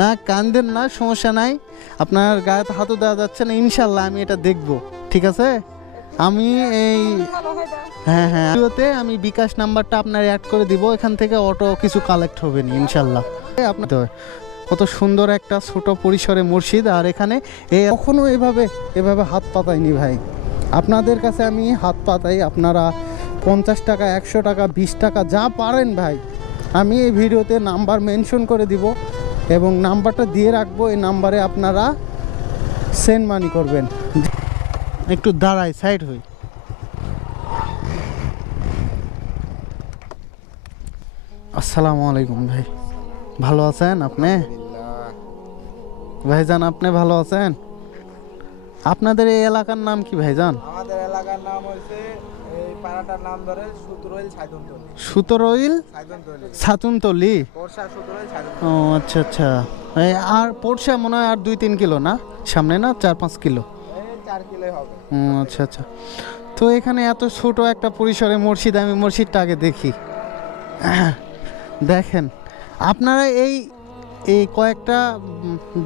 না কান্দেন না, সমস্যা নাই। আপনার গায়ে হাতও দেওয়া যাচ্ছে না, ইনশাল্লাহ আমি এটা দেখব, ঠিক আছে। আমি এই হ্যাঁ ভিডিওতে আমি বিকাশ নাম্বারটা আপনার অ্যাড করে দিব, এখান থেকে অটো কিছু কালেক্ট হবে না ইনশাল্লাহ। আপনার কত সুন্দর একটা ছোট পরিসরে মসজিদ, আর এখানে কখনো এভাবে হাত পাতাইনি ভাই। আপনাদের কাছে আমি হাত পাতাই, আপনারা 50 টাকা 100 টাকা 20 টাকা যা পারেন ভাই, আমি এই ভিডিওতে নাম্বার মেনশন করে দিব এবং নাম্বারটা দিয়ে রাখবো। এই নাম্বারে আপনারা সেন্ড মানি করবেন। একটু দাঁড়াই, সাইড হই। আসসালামু আলাইকুম ভাই, ভালো আছেন আপনি? ভাইজান আপনি ভালো আছেন? আপনাদের এই এলাকার নাম কি ভাইজান? আমাদের এলাকার নাম হচ্ছে এই পাড়াটার নাম ধরে সুতরইল ছাইদনতলি। সুতরইল ছাতুনতলি। পোরশা সুতরইল ও ছাইদনতলি। আচ্ছা আচ্ছা। আর পোরশা মনে হয় আর 2-3 কিলো না সামনে, না 4-5 কিলো? এই 4 কিলো হবে। আচ্ছা আচ্ছা। তো এখানে এত ছোট একটা পরিসরে মসজিদ, আমি মসজিদটা আগে দেখি। দেখেন আপনারা এই কয়েকটা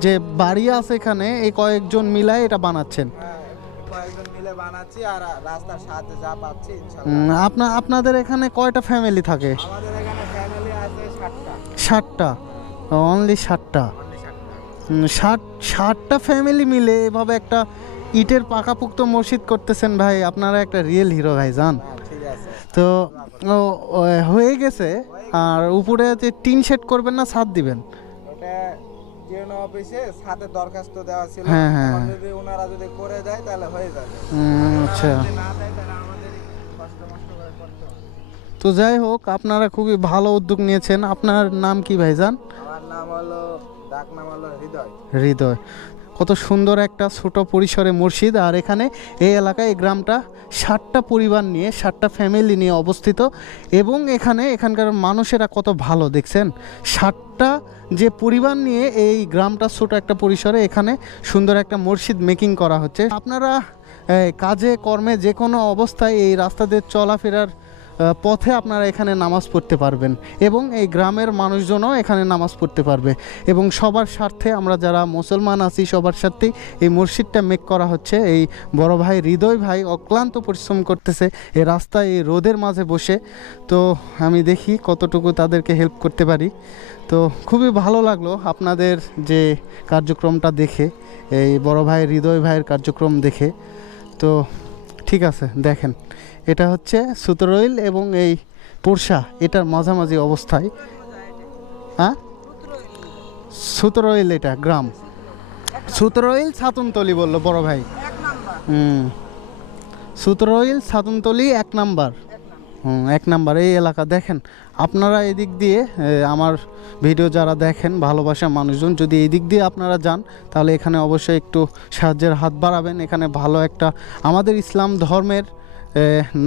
যে বাড়ি আছে এখানে, এই কয়েকজন মিলাই এটা বানাচ্ছেন? হ্যাঁ, কয়েকজন মিলে বানাচ্ছি আর রাস্তার সাহায্যে যা পাচ্ছি ইনশাআল্লাহ। আপনাদের এখানে কয়টা ফ্যামিলি থাকে? আমাদের এখানে ফ্যামিলি আছে 60টা। 60টা? অনলি 60টা? 60টা ফ্যামিলি মিলে এভাবে একটা ইটের পাকাপুক্ত মসজিদ করতেছেন ভাই, আপনারা একটা রিয়েল হিরো ভাই জান। ঠিক আছে। তো হয়ে গেছে। আর উপরে যে টিন শেড করবেন না ছাদ দিবেন? ওটা জিওনো অফিসে সাথে দরখাস্ত দেওয়া ছিল। হ্যাঁ হ্যাঁ। যদি ওনারা যদি করে দেয় তাহলে হয়ে যাবে। আচ্ছা। যদি না দেয় তাহলে আমাদের কষ্ট করে করতে হবে। তো যাই হোক, আপনারা খুবই ভালো উদ্যোগ নিয়েছেন। আপনার নাম কি ভাইজান? আমার নাম হলো, ডাক নাম হলো হৃদয়। হৃদয়। কত সুন্দর একটা ছোট পরিসরে মসজিদ, আর এখানে এই এলাকায় এই গ্রামটা 60টা পরিবার নিয়ে, 60টা ফ্যামিলি নিয়ে অবস্থিত। এবং এখানকার মানুষেরা কত ভালো দেখছেন, 60টা যে পরিবার নিয়ে এই গ্রামটা ছোট একটা পরিসরে এখানে সুন্দর একটা মসজিদ মেকিং করা হচ্ছে। আপনারা কাজে কর্মে যে কোনো অবস্থায় এই রাস্তা দিয়ে চলাফেরার পথে আপনারা এখানে নামাজ পড়তে পারবেন, এবং এই গ্রামের মানুষজনও এখানে নামাজ পড়তে পারবে। এবং সবার স্বার্থে আমরা যারা মুসলমান আছি সবার স্বার্থেই এই মসজিদটা মেক করা হচ্ছে। এই বড় ভাই হৃদয় ভাই অক্লান্ত পরিশ্রম করতেছে এই রাস্তায় এই রোদের মাঝে বসে। তো আমি দেখি কতটুকু তাদেরকে হেল্প করতে পারি। তো খুবই ভালো লাগলো আপনাদের যে কার্যক্রমটা দেখে, এই বড় ভাই হৃদয় ভাইয়ের কার্যক্রম দেখে। তো ঠিক আছে, দেখেন এটা হচ্ছে সুতরইল এবং এই পোরশা, এটার মাঝামাঝি অবস্থায়। হ্যাঁ, সুতরইল এটা গ্রাম। সুতরইল ছাতুনতলি বললো বড় ভাই। সুতরইল ছাতুনতলি 1 নাম্বার। 1 নাম্বার এই এলাকা। দেখেন আপনারা এদিক দিয়ে আমার ভিডিও যারা দেখেন ভালোবাসা মানুষজন, যদি এই দিক দিয়ে আপনারা যান তাহলে এখানে অবশ্যই একটু সাহায্যের হাত বাড়াবেন। এখানে ভালো একটা আমাদের ইসলাম ধর্মের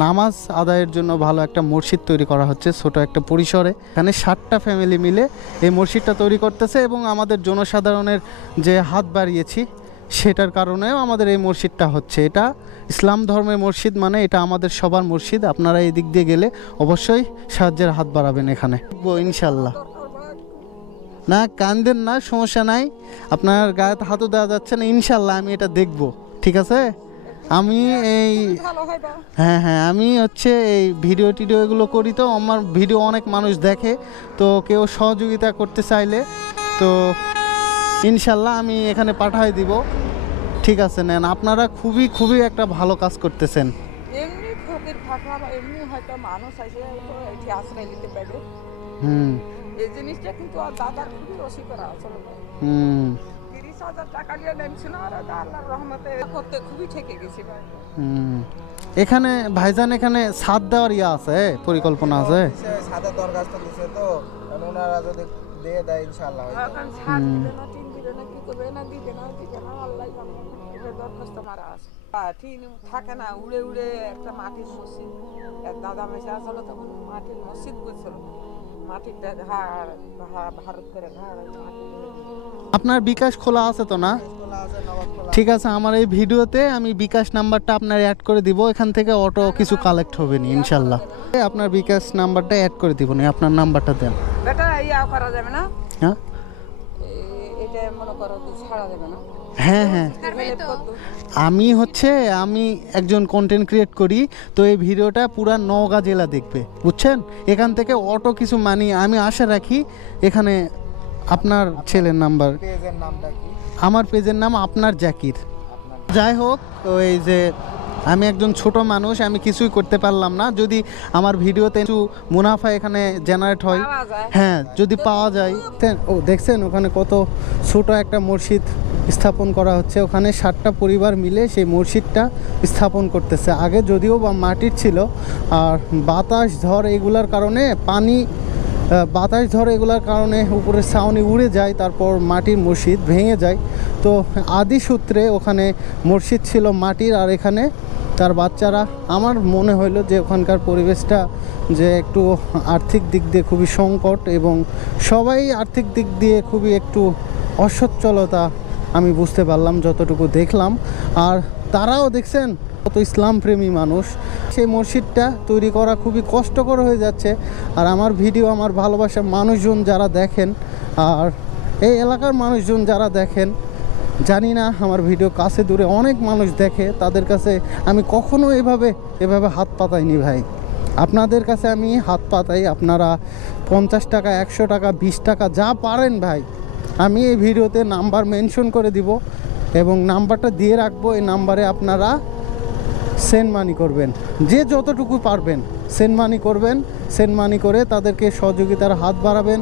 নামাজ আদায়ের জন্য ভালো একটা মসজিদ তৈরি করা হচ্ছে ছোট একটা পরিসরে। এখানে 60টা ফ্যামিলি মিলে এই মসজিদটা তৈরি করতেছে, এবং আমাদের জনসাধারণের যে হাত বাড়িয়েছি সেটার কারণেও আমাদের এই মসজিদটা হচ্ছে। এটা ইসলাম ধর্মের মসজিদ, মানে এটা আমাদের সবার মসজিদ। আপনারা এই দিক দিয়ে গেলে অবশ্যই সাহায্যের হাত বাড়াবেন এখানে, ইনশাল্লাহ। না কান্দেন না, সমস্যা নাই। আপনার গায়ে হাতও দেওয়া যাচ্ছে না, ইনশাল্লাহ আমি এটা দেখব, ঠিক আছে। আমি এই হ্যাঁ আমি হচ্ছে এই ভিডিও টিডিও এগুলো করি, তো আমার ভিডিও অনেক মানুষ দেখে। তো কেউ সহযোগিতা করতে চাইলে তো ইনশাল্লাহ আমি এখানে পাঠাই দিব, ঠিক আছে। নেন, আপনারা খুবই একটা ভালো কাজ করতেছেন। এমনি ফকির থাকা বা এমনি হয়তো মানুষ আছে এটি আশ্রয় নিতে পারবে। এই জিনিসটা কিন্তু আর দাদার খুবই রসি করা আসলে। 30,000 টাকা দিয়ে নেমছিল, আর আল্লাহর রহমতে করতে খুবই ঠেকে গেছি ভাই। এখানে ভাইজান এখানে ছাদ দেওয়ার ইয়া আছে, পরিকল্পনা আছে? সাথে দরখাস্ত দিছে, তো ওনারা যদি দিয়ে দেয় ইনশাআল্লাহ হবে। এখন ছাদ দিবে না, টিন দিবে না, কি করবে না, দিবে না আল্লাহ জানে। এটা দরখাস্ত মারা আছে। টিন থাকে না, উড়ে একটা মাটির মসজিদ। দাদা মেশে আসলো তখন মাটির মসজিদ করছিল, মাটির ঘাড় ভারত করে ঘাড় মাটি। আপনার বিকাশ খোলা আছে তো না? ঠিক আছে, আমার এই ভিডিওতে আমি বিকাশ নাম্বারটা আপনার অ্যাড করে দিব, এখান থেকে অটো কিছু কালেক্ট হবে না ইনশাল্লাহ। আপনার বিকাশ নাম্বারটা অ্যাড করে দিব, না আপনার নাম্বারটা দেন। বেটা ইয়া করা যাবে না, হ্যাঁ এটা মনে করো যে ছাড়া যাবে না। হ্যাঁ হ্যাঁ আমি একজন কন্টেন্ট ক্রিয়েট করি, তো এই ভিডিওটা পুরা নওগাঁ জেলা দেখবে, বুঝছেন? এখান থেকে অটো কিছু মানি আমি আশা রাখি। এখানে আপনার ছেলের নাম্বার, পেজের নামটা কি? আমার পেজের নাম আপনার জাকির। যাই হোক, ওই যে আমি একজন ছোট মানুষ, আমি কিছুই করতে পারলাম না। যদি আমার ভিডিওতে একটু মুনাফা এখানে জেনারেট হয়, পাওয়া যায়। হ্যাঁ যদি পাওয়া যায়। ও দেখছেন ওখানে কত ছোট একটা মসজিদ স্থাপন করা হচ্ছে, ওখানে 7টা পরিবার মিলে সেই মসজিদটা স্থাপন করতেছে। আগে যদিও বা মাটির ছিল, আর বাতাস ঝড় এগুলার কারণে বাতাস ঝড় এগুলোর কারণে উপরের ছাউনি উড়ে যায়, তারপর মাটির মসজিদ ভেঙে যায়। তো আদি সূত্রে ওখানে মসজিদ ছিল মাটির, আর এখানে তার বাচ্চারা, আমার মনে হইলো যে ওখানকার পরিবেশটা যে একটু আর্থিক দিক দিয়ে খুবই সংকট, এবং সবাই আর্থিক দিক দিয়ে খুবই একটু অসচ্ছলতা আমি বুঝতে পারলাম যতটুকু দেখলাম। আর তারাও দেখছেন কত ইসলাম প্রেমী মানুষ। সেই মসজিদটা তৈরি করা খুবই কষ্টকর হয়ে যাচ্ছে। আর আমার ভিডিও আমার ভালোবাসার মানুষজন যারা দেখেন, আর এই এলাকার মানুষজন যারা দেখেন, জানি না আমার ভিডিও কাছে দূরে অনেক মানুষ দেখে, তাদের কাছে আমি কখনো এভাবে হাত পাতাইনি ভাই। আপনাদের কাছে আমি হাত পাতাই, আপনারা 50 টাকা, 100 টাকা, 20 টাকা যা পারেন ভাই, আমি এই ভিডিওতে নাম্বার মেনশন করে দিব এবং নাম্বারটা দিয়ে রাখবো। এই নাম্বারে আপনারা সেন্ড মানি করবেন, যে যতটুকু পারবেন সেন্ড মানি করবেন। সেন্ড মানি করে তাদেরকে সহযোগিতার হাত বাড়াবেন,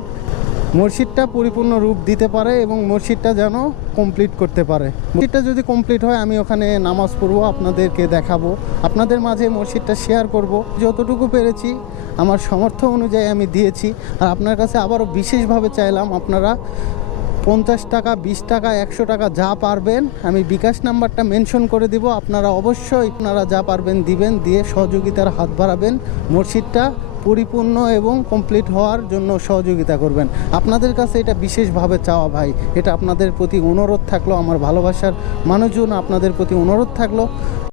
মসজিদটা পরিপূর্ণ রূপ দিতে পারে এবং মসজিদটা যেন কমপ্লিট করতে পারে। মসজিদটা যদি কমপ্লিট হয় আমি ওখানে নামাজ পড়বো, আপনাদেরকে দেখাবো, আপনাদের মাঝে মসজিদটা শেয়ার করব। যতটুকু পেরেছি আমার সামর্থ্য অনুযায়ী আমি দিয়েছি। আর আপনার কাছে আবারও বিশেষভাবে চাইলাম, আপনারা 50 টাকা, 20 টাকা, 100 টাকা যা পারবেন, আমি বিকাশ নাম্বারটা মেনশন করে দিব, আপনারা অবশ্যই আপনারা যা পারবেন দিবেন, দিয়ে সহযোগিতার হাত বাড়াবেন, মসজিদটা পরিপূর্ণ এবং কমপ্লিট হওয়ার জন্য সহযোগিতা করবেন। আপনাদের কাছে এটা বিশেষভাবে চাওয়া ভাই, এটা আপনাদের প্রতি অনুরোধ থাকলো, আমার ভালোবাসার মানুষজন আপনাদের প্রতি অনুরোধ থাকলো।